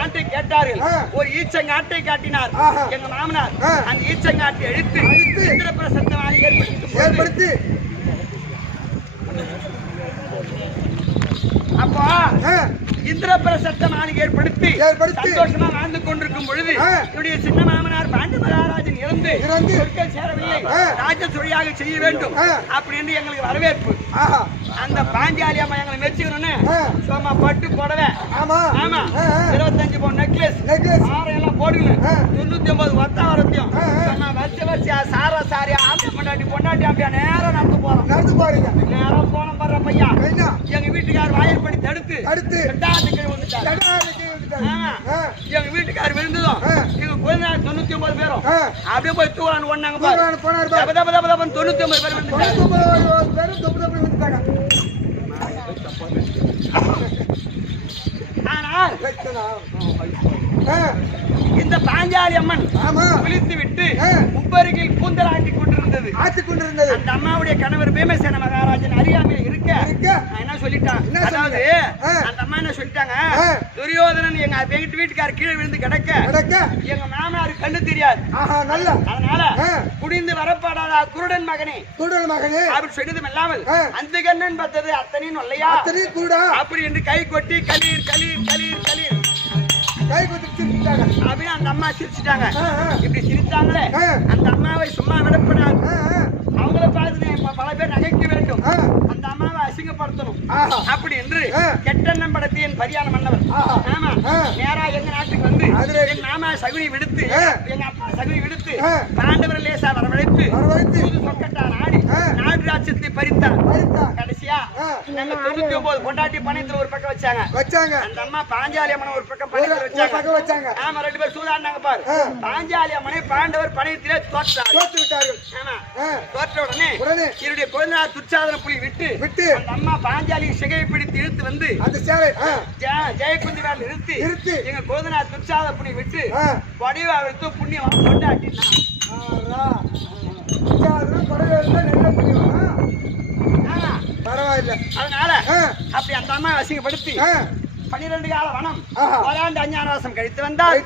நாட்டை கேட்டார்கள். ஒரு ஈச்சங்காட்டை காட்டினார் எங்க மாமனார். அந்த ஈச்சங்காட்டை அழித்து இந்திரபிரசத்தமாக ஏற்படுத்தி அப்போ இந்திரபிரசத்த மாளிகை ஏற்படுத்தி சந்தோஷமா வாழ்ந்து கொண்டிருக்கும் பொழுது என்னுடைய சின்ன மாமனார் பாண்டு மகாராஜன் இறந்து சொற்கள் சேரவில்லை, ராஜசுழியாக செய்ய வேண்டும் அப்படின்னு எங்களுக்கு வரவேற்பு. அந்த பாஞ்சாலி அம்மா எங்களை மெச்சுக்கணும்னு சும்மா பட்டு புடவை, ஆமா 25 பவுன் நெக்லஸ் ஆரையெல்லாம் போடுங்க, 99 வத்தா வரத்தையும் வச்சு சாரா சாரி ஆம்பி பொண்டாட்டி ஆம்பியா நேரம் நடந்து போறீங்க. நேரம் போன பாரு பையா எங்க வீட்டுக்கார் வாயிற்படி தடுத்து எங்க வீட்டுக்கார் விழுந்ததும் எங்க குழந்தை 99 பேரும் அப்படியே போய் தூவான்னு ஒண்ணாங்க பாரு. 99 பேர் வந்துட்டாங்க. ஆனால் இந்த பாஞ்சாலி அம்மன் ஆமா குளித்து விட்டு முப்பருகில் கூந்தல் ஆட்டிக் கொண்டிருந்தது. அந்த அம்மாவுடைய கணவர் பீமசேன மகாராஜன் அறியாமையில் இருக்க நான் என்ன சொல்லிட்டான், அதாவது அந்த அம்மா என்ன சொல்லிட்டாங்க, துரியோதனன் எங்க வீட்டுக்கார கீழே விழுந்து கிடக்க எங்க மாமனாரு கண்ணு தெரியாது, அதனால குடிந்து வரப்படாத குருடன் மகனே அப்படி சொன்னதும் இல்லாமல் அந்த கண்ணன் பார்த்தது அத்தனையும் இல்லையா அப்படி என்று கை கொட்டி களீர் களீர் களீர் களீர் அப்படின்னு அந்த அம்மா சிரிச்சுட்டாங்க. இப்படி சிரித்தாங்களே அந்த அம்மாவை சும்மா விடப்படாது, அவங்கள பார்த்து பல பேர் நகைக்க வேண்டும், அந்த அம்மாவை அசிங்கப்படுத்தணும் அப்படி என்று கெட்டெண்ணம் படத்தை என் பரியாணம் பண்ணவர். ஆமா நேரா எங்க நாட்டுக்கு வந்து என் மாமா சகுனி விடுத்து எங்க அப்பா சகுனி விடுத்து பாண்டவர் லேசா வரவழைத்து சொக்கட்டார் ஆடி நாடு ராட்சத்தை பறித்தார். கடைசியா நாங்க 99 பொண்டாட்டி பணத்துல ஒரு பக்கம் வச்சாங்க, அந்த அம்மா பாஞ்சாலி அம்மனை ஒரு பக்கம் பணத்துல வச்சாங்க. ஆமா 2 பேர் சூதாடினாங்க பாரு. பாஞ்சாலி அம்மனை பாண்டவர் பணத்திலே தோற்று விட்டார்கள். ஆமா தோற்ற உடனே என்னுடைய குழந்தையார் துச்சாதன புலி விட்டு அந்த அம்மா பாஞ்சாலியை சிகையை பிடித்து இழுத்து வந்து அந்த ஜெயகுந்தி வேலை நிறுத்தி எங்க குழந்தையார் துச்சாதன புலி விட்டு வடிவா வைத்து புண்ணியம் கொண்டாட்டினா பரவாயில்ல. அதனால அப்படி அந்த அம்மா அசிங்கப்படுத்தி 12 கால வனம் ஓராண்டு அஞ்ஞானவாசம் கழித்து வந்தால்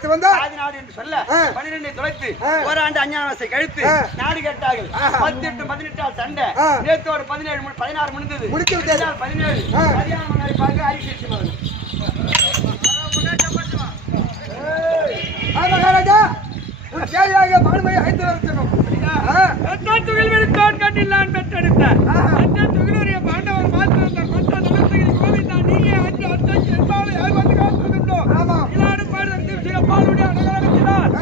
ஆதி நாடு என்று சொல்ல 12 தொலைத்து ஓராண்டு அஞ்ஞானவாசம் கழித்து நாடு கேட்டார்கள். 18 18 சண்டை நேத்தோடு 17 16 முடிந்தது. 17 கல்யாணம் பண்ணாரி பார்க்க அரிசி மகாராஜா தேவையாக மறுமையை ஐந்து வருத்தணும். துகில் விழுத்தான் கண்டில்லான் பெற்றெடுத்தார் துகிலுடைய பாண்டவர் மாத்திருந்தார் கொண்ட நிலத்தில் கோவிந்தான் நீயே அஞ்சு அத்தைக்கு என்பாவை ஐம்பது காத்துள்ளோம். ஆமா இலாடு பாடுவதற்கு சில பாலுடைய அடகலகத்தினார்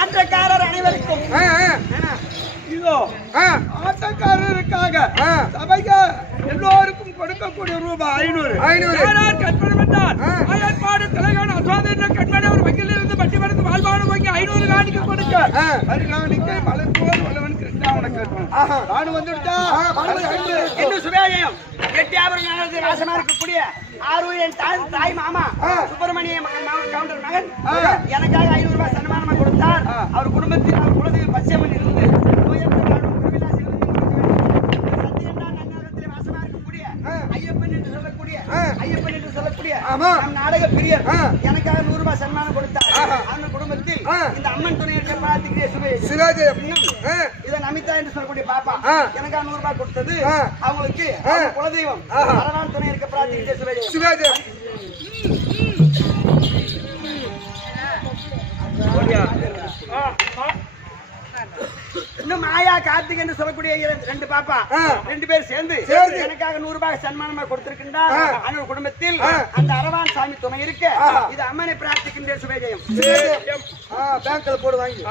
ஆட்டக்காரர் அனைவருக்கும் இதோ ஆட்டக்காரருக்காக சபைக்கு எல்லோருக்கும் கொடுக்கக்கூடிய ரூபாய் 500 கற்பனை வந்தார். அயற்பாடு தலைகான அசாதாரண கண்மணி ஒரு வங்கியில் இருந்து பட்டி மருந்து வாழ்வாடு வாங்கி 500 காணிக்கு கொடுக்க அருகாணிக்கை மலர்போல் வல்லவன் கிருஷ்ணாவன கேட்பான். நானும் வந்துட்டா இன்னும் சுபேஜயம் எட்டியாபுரம் ராசமா இருக்கக்கூடிய ஆரூரின் தாய் மாமா சுப்பிரமணிய கவுண்டர் மகன் எனக்காக 500 ரூபாய் சன்மானமா கொடுத்தார். அவர் குடும்பத்தில் அவர் குலதெய்வம் பச்சையம்மன் இருந்து நாடக பிரியர் எனக்காக 100 ரூபாய் சன்மானம் கொடுத்தார். அந்த குடும்பத்தில் இந்த அம்மன் துணை சிவஜயம் இதை நமிதா என்று சொல்லக்கூடிய பாப்பா எனக்காக 100 ரூபாய் கொடுத்தது. அவங்களுக்கு குலதெய்வம் அரவான் துணை இருக்க பிரார்த்திக்கிறேன் சிவஜயம். இன்னும் மாயா கார்த்திக் என்று சொல்லக்கூடிய 2 பாப்பா 2 பேர் சேர்ந்து எனக்காக 100 ரூபாய் சன்மானமா கொடுத்திருக்கின்றார். அந்த குடும்பத்தில் அந்த அரவான் சாமி துணை இருக்க இது அம்மனை பிரார்த்திக்கின்ற சுபேஜயம். பேங்க்ல போடு வாங்கி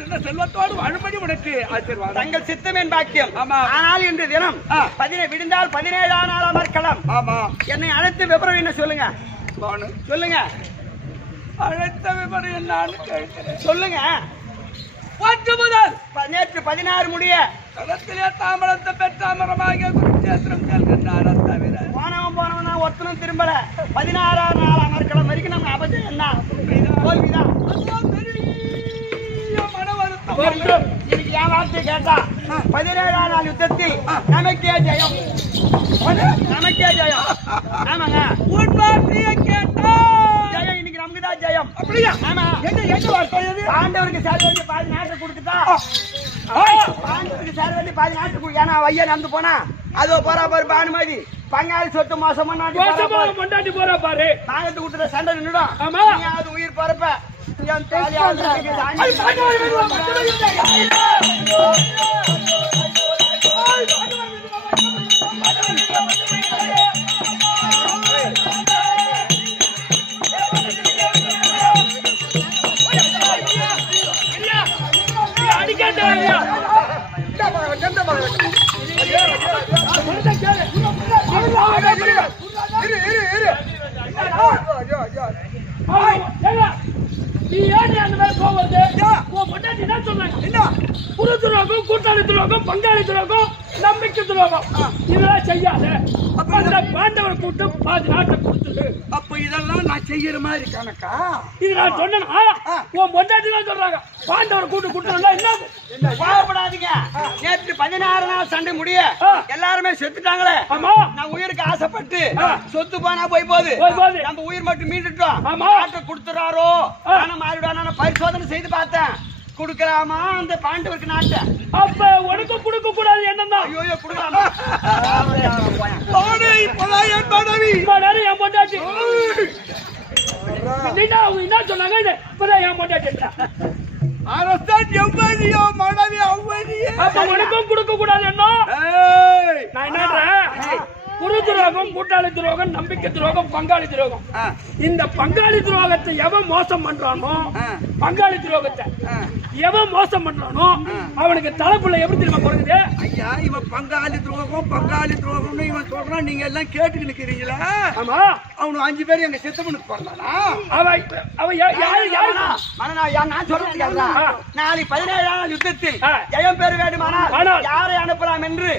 நல்ல செல்வத்தோடு வாழும்படி உனக்கு ஆசீர்வாதம். தங்கள் சித்தமேன் பாக்கியம். ஆமா. ஆனால் இன்று தினம் விடிந்தால் 17ஆம் நாள் அமர்க்கலாம். ஆமா. என்னை அழைத்து விவரம் என்ன சொல்லுங்க. சொல்லுங்க. அழைத்த விவரம் என்னன்னு கேட்கிறேன். சொல்லுங்க. ஒன்று முதல் நேற்று 16 முடிய களத்திலே தாமரத்தை பெற்ற மரமாக குருச்சேத்திரம் செல்கின்றார். தவிர போனவனா ஒருத்தனும் திரும்பல. 16ஆம் நாள் அமர்க்கலாம் வரைக்கும் நம்ம அபஜம் என்ன தோல்விதான். மன வருத்தம். இன்னைக்கு என் வார்த்தை கேட்டா 17ஆம் நாள் யுத்தத்தில் நமக்கே ஜெயம். நமக்கே ஜெயம். ஆமாங்க. உன் வார்த்தையை கேட்டா ஜெயம் இன்னைக்கு நமக்கு தான் ஜெயம். அப்படியா? ஆமா. என்ன வார்த்தை அது? ஆண்டவருக்கு சேர வேண்டிய 10 நாட்டை கொடுத்துட்டா. ஆண்டவருக்கு சேர வேண்டிய 10 நாட்டை கொடு. ஏன்னா ஐயா நடந்து போனா அதோ போறா பாரு பானுமதி பங்காளி சொத்து மோசமா கொண்டாடி போறா பாரு. நாகத்து கொடுத்துற சண்டை நின்றுடும். ஆமா. அது உயிர் பரப்ப என் தாலியா நீ ஏன் அந்த மாதிரி போவது? என்ன சொன்னாங்க? புது துரோகம், கூட்டாளி துரோகம், பங்காளி துரோகம், நம்பிக்கை துரோகம் இதெல்லாம் செய்யாத. அந்த பாண்டவர் கூட்டம் 10 நாட்டை கொடுத்துரு. அப்ப இதெல்லாம் நான் செய்யற மாதிரி கணக்கா? இது நான் சொன்னா உன் பொண்டாட்டி தான் சொல்றாங்க. பாண்டவர் கூட்டம் கூட்டம் என்ன பாவப்படாதீங்க. நேற்று 16 நாள் சண்டை முடிய எல்லாருமே செத்துட்டாங்களே. ஆமா. நான் உயிருக்கு ஆசைப்பட்டு சொத்து போனா போய் போகுது. நம்ம உயிர் மட்டும் மீண்டுட்டோம். நாட்டை கொடுத்துறாரோ மாறிவிடான பரிசோதனை செய்து பார்த்தேன். குடுக்கலாமா அந்த பாண்டவருக்கு நாட்டை? அப்ப உனக்கு கொடுக்க கூடாது என்னன்னா? ஐயோ குடுக்கலாமா? என் பொண்டாட்டி என்ன சொன்னாங்க? இப்பதான் என் பொண்டாட்டி உனக்கும் கொடுக்க கூடாது என்ன? நான் என்ன குரு துரோகம், கூட்டாளி துரோகம், நம்பிக்கை துரோகம், பங்காளி துரோகம். இந்த பங்காளி துரோகத்தை எவன் மோசம் பண்றானோ, பங்காளி துரோகத்தை எவன் மோசம் பண்றானோ அவனுக்கு தலைப்புல எப்படி தெரியுமா கொடுக்குது? ஐயா, இவன் பங்காளி துரோகம்னு இவன் சொல்றான். நீங்க எல்லாம் கேட்டுக்கு நிக்கிறீங்களா? ஆமா. அவனு 5 பேர் எங்க சித்தப்பனுக்கு போறானா? நான் சொல்றேன். நாளைக்கு 17ஆம் நாள் யுத்தத்தில் ஜெயம் பெற வேண்டுமானால் யாரை அனுப்பலாம் என்று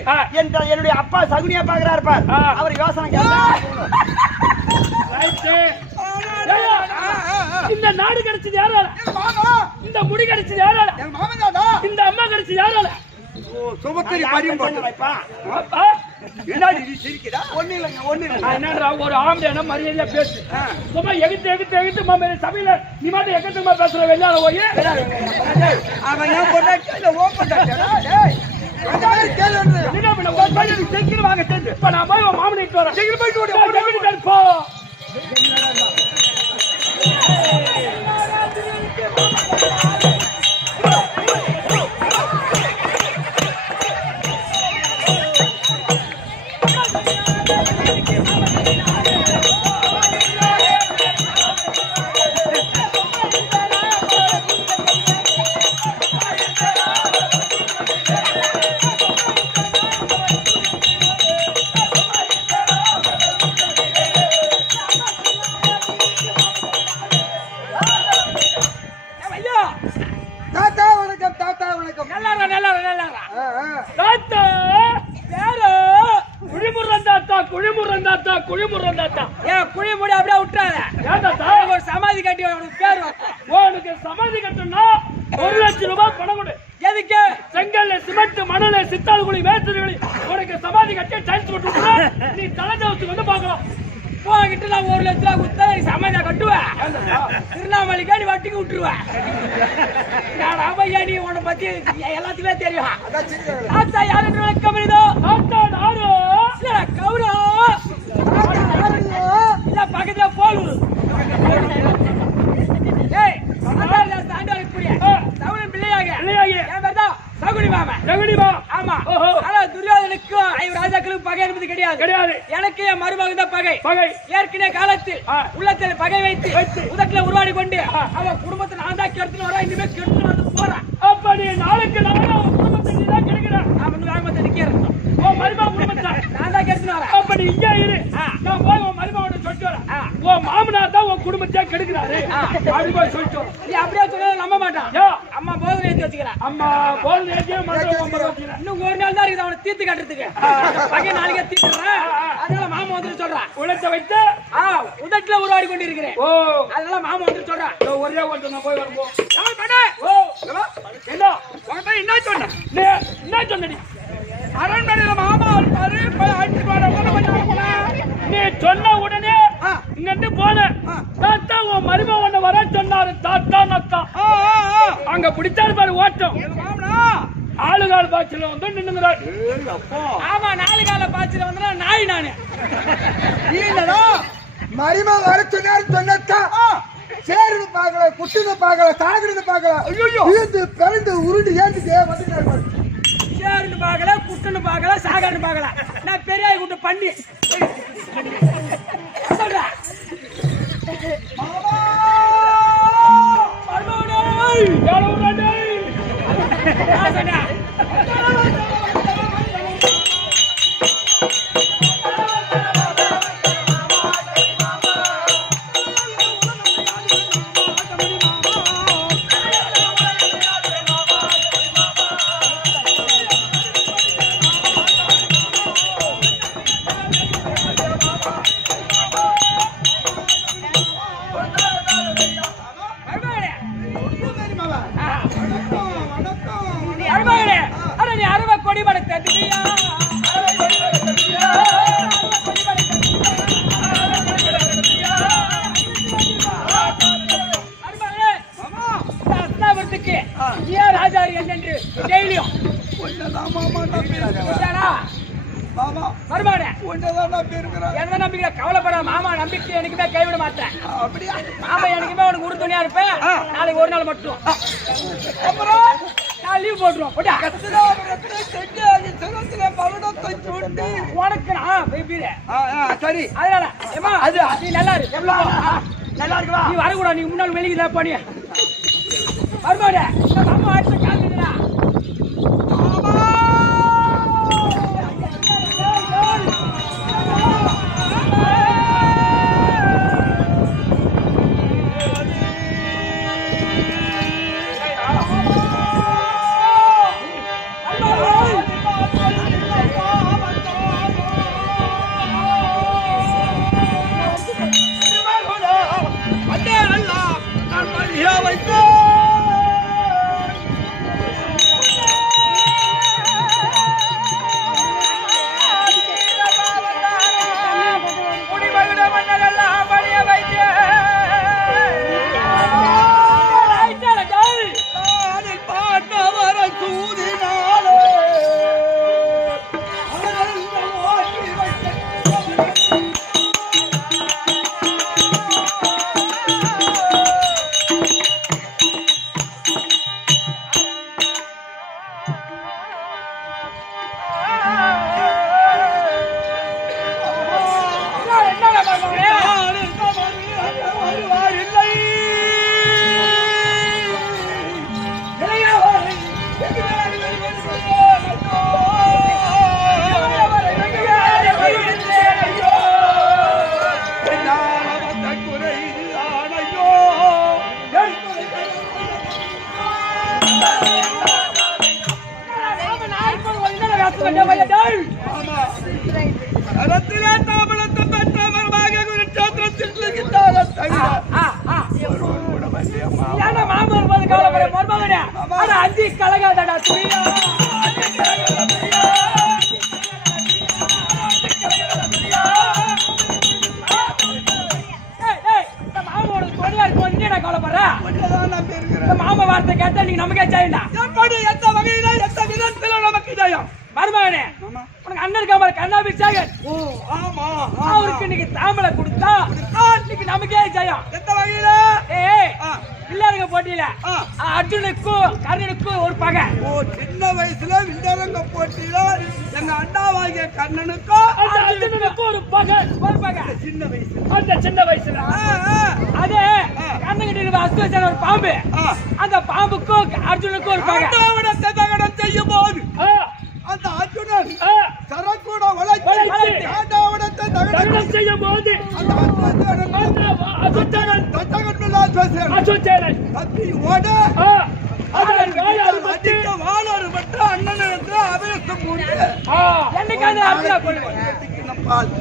என்னுடைய அப்பா சகுனியா பாக்குறாரு பார். அவர் யோசனை இந்த நாடு கிடைச்சது யாரால? இந்த முடி கிடைச்சது யாரால? இந்த அம்மா கிடைச்சது யாரால? சுபத்திரி பரியும் ஒரு ஆம்பளை மரியாதையா பேசு. சும்மா எகிட்டு சபையில நீ மட்டும் எக்கத்துமா பேசுற வெளியால போய் அவன் ஏன் பொண்டாட்டி ஓ பொண்டாட்டி இப்ப நான் போய் மாமனிட்டு வரேன். சீக்கிரம் போயிட்டு போ. குழிமுடி அப்படியே விட்டுறாங்க. சமாதி கட்டி பேர் உனக்கு சமாதி கட்டணும்னா 1 லட்சம் ரூபாய் பணம் கொடு. எதுக்கு? செங்கல்ல சிமெண்ட் மணல சித்தாள் குழி வேற்றுகளி உனக்கு சமாதி கட்டி டைல்ஸ் போட்டு நீ தலைஜவத்துக்கு வந்து பார்க்கலாம். போகிட்டு நான் 1 லட்சம் ரூபாய் கொடுத்தா நீ சமாதியா கட்டுவேன். திருவண்ணாமலைக்கா நீ வட்டிக்கு விட்டுருவேன். நான் அவையா நீ உன்னை பத்தி எல்லாத்துக்குமே தெரியும். ஆத்தா யாரு விளக்கம் இதோ ஆத்தா நாரு இல்ல கௌரோ இல்ல பக்கத்துல போலு. ஏய் ஆண்டவருக்கு புரிய சவுளன் பிள்ளையாக என் பேர் தான் சகுனி மாமன். சகுனி மாமன். ஆமா. ஆனா துரியோதனுக்கும் 5 ராஜாக்களுக்கும் பகை என்பது கிடையாது. எனக்கு என் மருமகன் தான் பகை. ஏற்கனவே காலத்தில் உள்ளத்தில் பகை வைத்து உதட்டில் உருவாடி கொண்டு அவன் குடும்பத்தை நான் தான் கெடுத்துட்டு வரேன். இனிமே கெடுத்து வந்து போறான். பாரு அப்படி போய் சொல்லிட்டு வரோம். நீ அப்படியே சொன்னா நம்ப மாட்டான். யோ, அம்மா போதும் ஏத்தி வச்சுக்கிறேன். அம்மா போல் ஏத்தியே மண்டபம் ஒன்பது வச்சுக்கிறேன். இன்னும் ஒரு நாள் தான் இருக்குது அவனை தீர்த்து கட்டுறதுக்கு. பகை நாளைக்கே தீர்த்துறேன். அதனால மாமா வந்து சொல்றான். உலகத்தை வைத்து உதட்டுல உருவாடி கொண்டு இருக்கிறேன். ஓ அதனால மாமா வந்து சொல்றான். ஒரே ஒருத்தர் நான் போய் வரும்போது ஓ என்ன உன்கிட்ட என்ன சொன்னேன்? என்ன சொன்னடி? அரண்மனையில மாமா இருப்பாரு போய் அடிச்சு போன நீ சொன்ன உடனே இங்க இருந்து போன தாத்தா உன் மரும ஒண்ணு வர சொன்னாரு. தாத்தா நத்தா அங்க பிடிச்சாரு பாரு ஓட்டம். ஆளுகால் பாய்ச்சல வந்து நின்னுங்கிறாரு. ஆமா, 4 கால பாய்ச்சல வந்து நாய் நானு. மரிமா வர சொன்னதா சேருது பாக்கல, குட்டுது பாக்கல, சாகுறது பாக்கல. ஐயோ இது பிறந்து உருண்டு ஏந்துட்டே வந்துட்டாரு பாரு. சேருன்னு பாக்கல, குட்டுன்னு பாக்கல, சாகன்னு பாக்கல. நான் பெரிய குட்டு பண்ணி சொல்றா. நீ அருவ கொடி படத்தை அஸ்தாபுரத்துக்கு ஏன் ராஜாரி என்று டெய்லியும் என்ன நம்பிக்கை கவலைப்பட மாமா நம்பிக்கை எனக்குமே கைவிட மாட்டேன். மாமா எனக்குமே உனக்கு உறுதுணையா இருப்பேன். நாளைக்கு ஒரு நாள் மட்டும் அப்புறம் நான் லீவ் போட்டுருவோம். உனக்கு சரி அதனால ஏமா அது நீ நல்லா இருக்கு. நல்லா இருக்குவா? நீ வரக்கூடாது. நீ முன்னாள் வெளியே பண்ணி வருமாட அம்மா அடுத்த காத்துக்கிறா. அஞ்சி கலகாதடா துணியா மாமா வார்த்தை கேட்டா நீங்க நமக்கே செய்யண்டா. எந்த வகையில எந்த விதத்துல நமக்கு ஜெயம் மருமகனே. உனக்கு அண்ணன் இருக்காம கண்ணாபிஷேகன் அவருக்கு இன்னைக்கு தாமலை கொடுத்தா இன்னைக்கு நமக்கே ஜெயம். எந்த வகையில வில்லாருங்க போட்டியில அர்ஜுனுக்கும் கர்ணனுக்கும் ஒரு பகை. சின்ன வயசுல வில்லாருங்க போட்டியில எங்க அண்ணாவாகிய கர்ணனுக்கும் அர்ஜுனுக்கும் ஒரு பகை சின்ன வயசுல. அந்த சின்ன வயசுல அதே கண்ணகிட்ட இருக்க அஸ்வசேன ஒரு பாம்பு, அந்த பாம்புக்கும் அர்ஜுனுக்கும் ஒரு பகை. செய்யும் போது அந்த அர்ஜுனன் ஆ, சரக்கூட உழைச்சி உழைச்சி ஆண்டவனத்தை தகனம் செய்யும் போது அந்த அர்ஜுனன் அந்த அசுத்தனன் தச்சகன்பில்லா பேசுறேன் அசுத்தனன் தப்பி ஓட ஆ, அதன் வாயால் பட்டு அடிக்க வாழாறு பட்ட அண்ணன் என்று அபிரஸ்தம் உண்டு ஆ, என்னைக்காவது அர்ஜுனா கொள்ளுங்க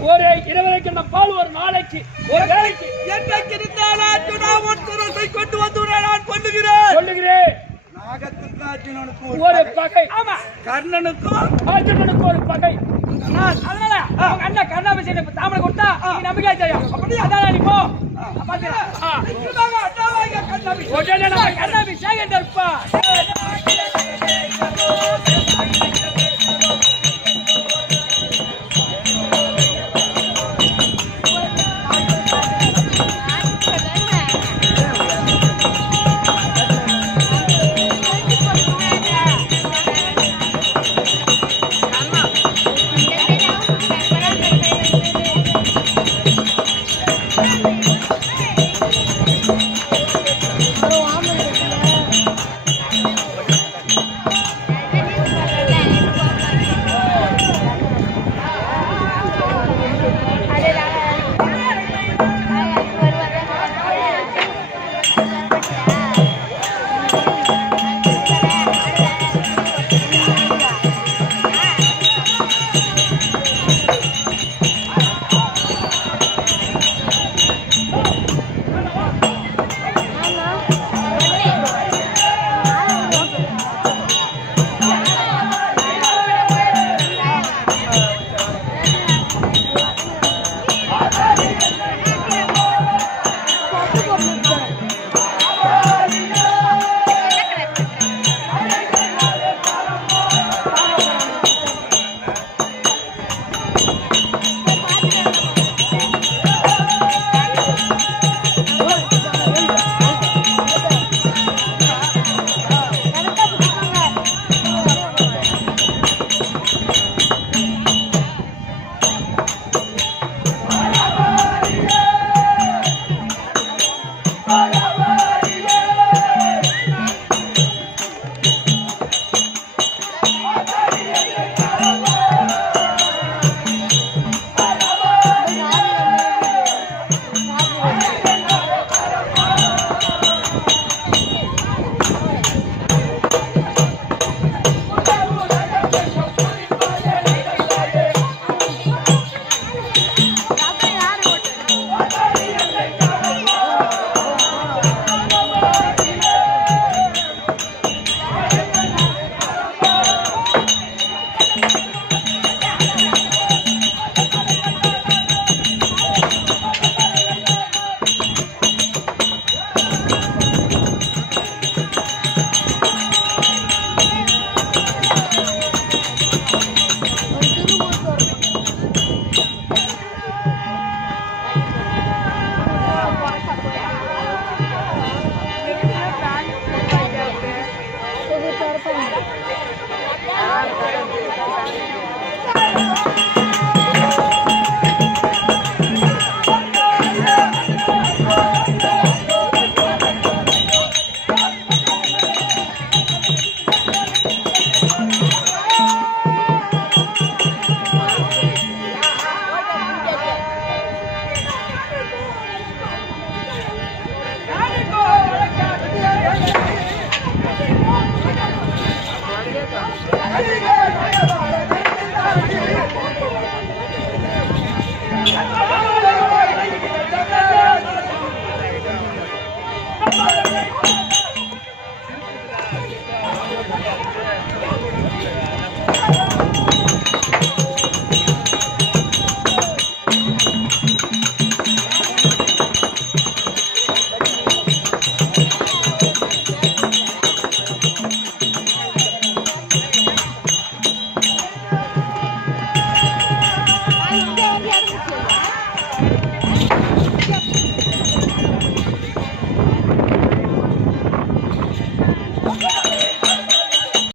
ஒரு 20 கிண்ணம் பால் ஒரு நாளைக்கு ஒரு வேளைக்கு என்னைக்கு இருந்தாலும் அர்ஜுனா ஒருத்தரத்தை கொண்டு வந்து நான் கொண்டுகிறேன் சொல்லுகிறேன். நாகத்துக்கு அர்ஜுனனுக்கு ஒரு பகை ஆமா கர்ணனுக்கும் அர்ஜுனனுக்கு ஒரு பகை. அதனால உங்க அண்ணன் கண்ணாபிஷேகம் இப்ப தாமரை கொடுத்தா நீ நம்பிக்கை செய்யும் அப்படி அதான் நீ போ பாத்துக்கலாம் ஆ, நிச்சயமாக அண்ணாவாக கண்ணாபிஷேகம் உடனே நம்ம கண்ணாபிஷேகம் தருப்பா